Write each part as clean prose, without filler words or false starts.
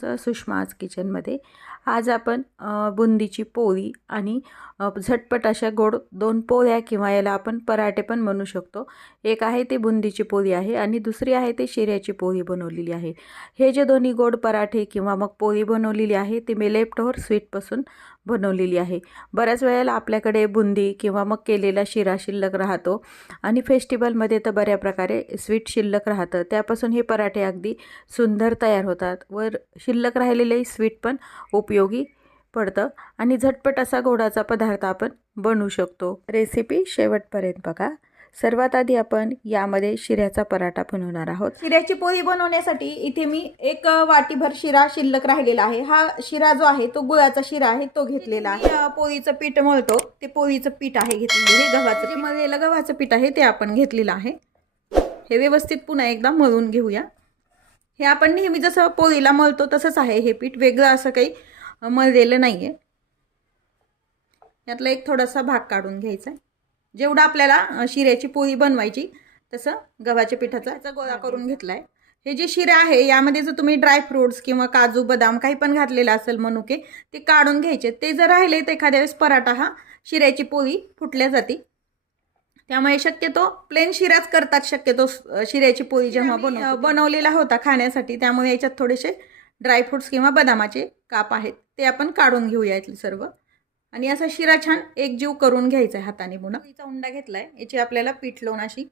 सुषमा आज किचनमध्ये आज आपण बुंदीची पोळी आणि झटपट अशा गोड 2 पोळ्या किंवा याला आपण पराठे पण म्हणू शकतो। एक आहे ते बुंदीची पोळी आहे आणि दुसरी आहे ते शिऱ्याची पोळी बनवलेली आहे। हे जे दोन्ही गोड पराठे किंवा मग पोळी बनवलेली आहे ती मी लेफ्ट ओव्हर स्वीटपासून बनवलेली आहे। बऱ्याच वेळेला आपल्याकडे बुंदी किंवा मग केलेला शिरा शिल्लक राहतो आणि फेस्टिवलमध्ये तर बऱ्या प्रकारे स्वीट शिल्लक राहतं, त्यापासून हे पराठे अगदी सुंदर तयार होतात व शिल्लक राहिलेले स्वीट पण उपयोगी पडतं आणि झटपट असा गोडाचा पदार्थ आपण बनवू शकतो। रेसिपी शेवटपर्यंत बघा। सर्वात आधी आपण यामध्ये शिऱ्याचा पराठा बनवणार आहोत। शिऱ्याची पोळी बनवण्यासाठी इथे मी 1 वाटीभर शिरा शिल्लक राहिलेला आहे। हा शिरा जो आहे तो गुळाचा शिरा आहे, तो घेतलेला आहे। पोळीचं पीठ मळतो ते पोळीचं पीठ आहे घेतलेलं, हे गव्हाचं जे मळलेलं गव्हाचं पीठ आहे ते आपण घेतलेलं आहे। हे व्यवस्थित पुन्हा एकदा मळून घेऊया। हे आपण नेहमी जसं पोळीला मळतो तसंच आहे, हे पीठ वेगळं असं काही मळलेलं नाहीये। यातला एक थोडासा भाग काढून घ्यायचा, जेवढा आपल्याला शिऱ्याची पोळी बनवायची तसं गव्हाच्या पिठाचा गोळा करून घेतलाय। हे जे शिरा आहे यामध्ये जर तुम्ही ड्राय फ्रूट्स किंवा काजू बदाम काही पण घातलेलं असेल मनुके ते काढून घ्यायचे। ते जर राहिले तर एखाद्या वेळेस पराठा हा शिऱ्याची पोळी फुटल्या जाते, त्यामुळे शक्यतो प्लेन शिराच करतात शक्यतो शिऱ्याची पोळी जेव्हा बनवलेला होता खाण्यासाठी, त्यामुळे याच्यात थोडेसे ड्रायफ्रूट्स किंवा बदामाचे काप आहेत ते आपण काढून घेऊया यातले सर्व। आणि असा शिरा छान एकजीव करून घ्यायचा आहे हाताने। पुन्हा पोळीचा उंडा घेतलाय, याची आपल्याला पीठ लावून अशी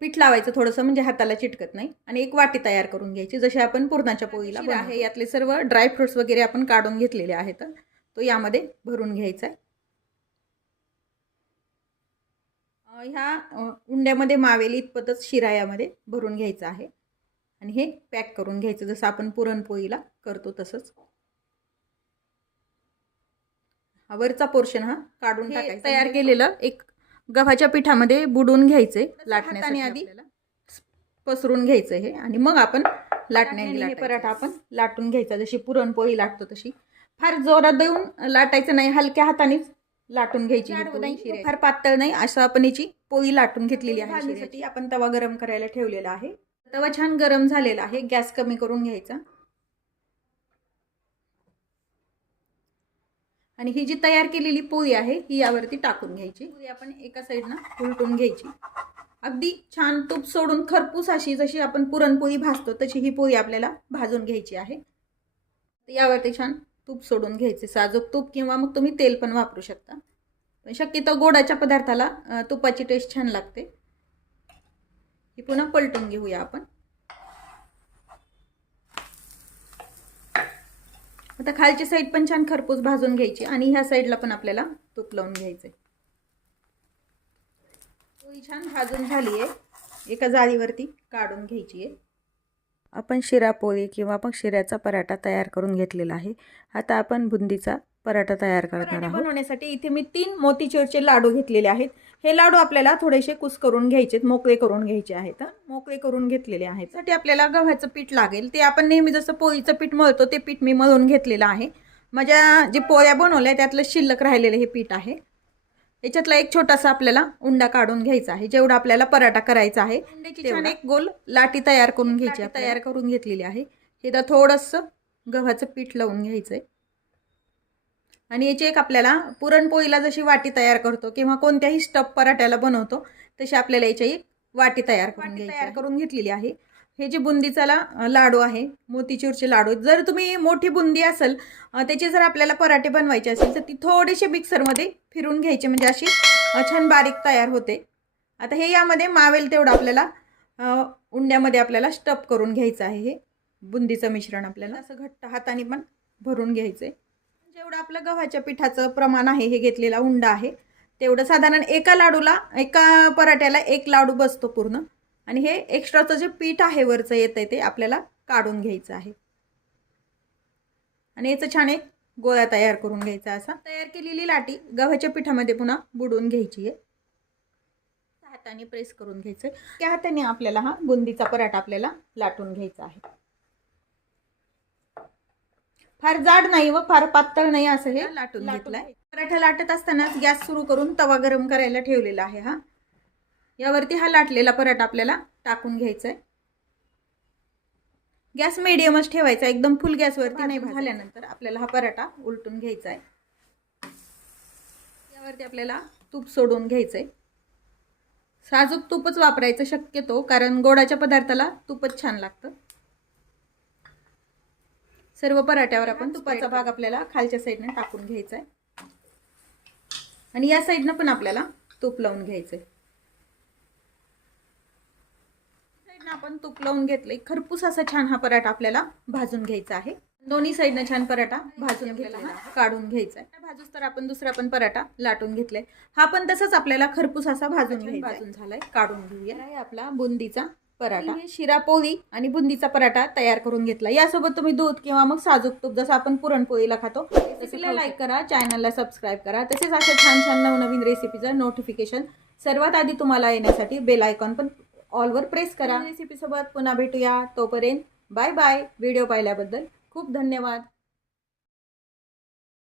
पीठ लावायचं थोडंसं म्हणजे हाताला चिटकत नाही आणि एक वाटी तयार करून घ्यायची जशी आपण पुरणाच्या पोळीला आहे। यातले सर्व ड्रायफ्रूट्स वगैरे आपण काढून घेतलेले आहेत, तो यामध्ये भरून घ्यायचा आहे। ह्या उंड्यामध्ये मावेल इतपतच शिरा यामध्ये भरून घ्यायचा आहे आणि हे पॅक करून घ्यायचं जसं आपण पुरणपोळीला करतो तसंच। वरचा पोर्शन हा काढून टाकायचा। तयार केलेलं एक गव्हाच्या पिठामध्ये बुडवून घ्यायचे लाटण्यासाठी, आधी पसरून घ्यायचं हे आणि मग आपण लाटण्याने पराठा आपण लाटून घ्यायचा, जशी पुरणपोळी लाटतो तशी। फार जोरात देऊन लाटायचं नाही, हलक्या हातानेच लाटून घ्यायची, फार पातळ नाही, असं आपण याची पोळी लाटून घेतलेली आहे। भाजणीसाठी आपण तवा गरम करायला ठेवलेला आहे, तवा छान गरम झालेला आहे, गॅस कमी करून घ्यायचा आणि ही जी तयार केलेली पोळी आहे ही यावरती टाकून घ्यायची। पोळी आपण एका साईडनं उलटून घ्यायची, अगदी छान तूप सोडून खरपूस अशी जशी आपण पुरणपोळी भाजतो तशी ही पोळी आपल्याला भाजून घ्यायची आहे। यावरती छान तूप सोडून घ्यायचे, साजूक तूप किंवा मग तुम्ही तेल पण वापरू शकता, पण शक्यतो गोडाच्या पदार्थाला तुपाची टेस्ट छान लागते। ही पुन्हा पलटून घेऊया आपण। आता खालची साईड पण छान खरपूस भाजून घ्यायची आणि ह्या साईडला पण आपल्याला तूप लावून घ्यायचंय। पोळी छान भाजून झाली आहे, एका जाळीवरती काढून घ्यायची आहे। आपण शिरा पोळी किंवा मग शिऱ्याचा पराठा तयार करून घेतलेला आहे। आता आपण बुंदीचा पराठा तयार करणार आहोत। बनवण्यासाठी इथे मी 3 मोतीचूरचे लाडू घेतलेले आहेत। हे लाडू आपल्याला थोडेसे कुस करून घ्यायचे, मोकळे करून घ्यायचे आहेत, मोकळे करून घेतलेले आहेत। त्यासाठी आपल्याला गव्हाचं पीठ लागेल, ते आपण नेहमी जसं पोळीचं पीठ मळतो ते पीठ मी मळून घेतलेलं आहे। माझ्या जे पोळ्या बनवल्या त्यातलं शिल्लक राहिलेलं हे पीठ आहे। याच्यातला एक छोटासा आपल्याला उंडा काढून घ्यायचा आहे, जेवढा आपल्याला पराठा करायचा आहे उंड्याची छान एक गोल लाटी तयार करून घ्यायची, तयार करून घेतलेली आहे। हे थोडंसं गव्हाचं पीठ लावून घ्यायचंय आणि याची एक आपल्याला पुरणपोळीला जशी वाटी तयार करतो किंवा कोणत्याही स्टफ पराठ्याला बनवतो तशी आपल्याला याची एक वाटी तयार करून घेतलेली आहे। हे जे बुंदीचा लाडू आहे, मोतीचूरचे लाडू, जर तुम्ही मोठी बुंदी असेल त्याचे जर आपल्याला पराठे बनवायचे असेल तर ती थोडीशी मिक्सरमध्ये फिरून घ्यायची, म्हणजे अशी छान बारीक तयार होते। आता हे यामध्ये मावेल तेवढं आपल्याला उंड्यामध्ये आपल्याला स्टफ करून घ्यायचं आहे। हे बुंदीचं मिश्रण आपल्याला असं घट्ट हाताने पण भरून घ्यायचंय। जेवढं आपलं गव्हाच्या पिठाचं प्रमाण आहे, हे घेतलेला उंडा आहे तेवढं साधारण एका लाडूला, एका पराठ्याला 1 लाडू बसतो पूर्ण। आणि हे एक्स्ट्राचं जे पीठ आहे वरचं येतंय ते आपल्याला काढून घ्यायचं आहे आणि याचं छान एक गोळा तयार करून घ्यायचा। असा तयार केलेली लाटी गव्हाच्या पिठामध्ये पुन्हा बुडवून घ्यायची आहे, हाताने प्रेस करून घ्यायचं। त्या हाताने आपल्याला हा बुंदीचा पराठा आपल्याला लाटून घ्यायचा आहे। फार जाड नाही व फार पातळ नाही असं हे लाटून घेतलंय। पराठा लाटत असतानाच गॅस सुरू करून तवा गरम करायला ठेवलेला आहे। यावरती हा लाटलेला पराठा आपल्याला टाकून घ्यायचा आहे। गॅस मिडियमच ठेवायचा, एकदम फुल गॅसवरती नाही झाल्यानंतर आपल्याला हा पराठा उलटून घ्यायचा आहे. यावरती आपल्याला तूप सोडून घ्यायचंय. साजूक तूपच वापरायचं शक्यतो, कारण गोडाच्या पदार्थाला तूपच छान लागतं. सर्व पराठ्यावर आपण तुपाचा भाग आपल्याला खालच्या साईडने टाकून घ्यायचा आहे आणि या साईडनं पण आपल्याला तूप लावून घ्यायचंय. साईडनं आपण तूप लावून घेतलंय. खरपूस असा छान हा पराठा आपल्याला भाजून घ्यायचा आहे. दोन्ही साईडनं छान पराठा भाजून घेतलेला काढून घ्यायचा आहे. भाजूस तर आपण दुसरा पण पराठा लाटून घेतलाय. हा पण तसंच आपल्याला खरपूस असा भाजून घ्यायचा. भाजून झालाय, काढून घेऊया. आहे आपला बुंदीचा पराठा. शिरा पोळी आणि बुंदीचा पराठा तयार करून घेतला. यासोबत तुम्ही दूध किंवा मग साजूक तूप जसं आपण पुरणपोळीला खातो रेसिपीला लाईक करा, चॅनलला सबस्क्राईब करा. तसेच अशा छान छान नवनवीन रेसिपीचं नोटिफिकेशन सर्वात आधी तुम्हाला येण्यासाठी बेल आयकॉन पण ऑलवर प्रेस करा. रेसिपी सोबत पुन्हा भेटूया. तोपर्यंत बाय बाय. व्हिडिओ पाहिल्याबद्दल खूप धन्यवाद.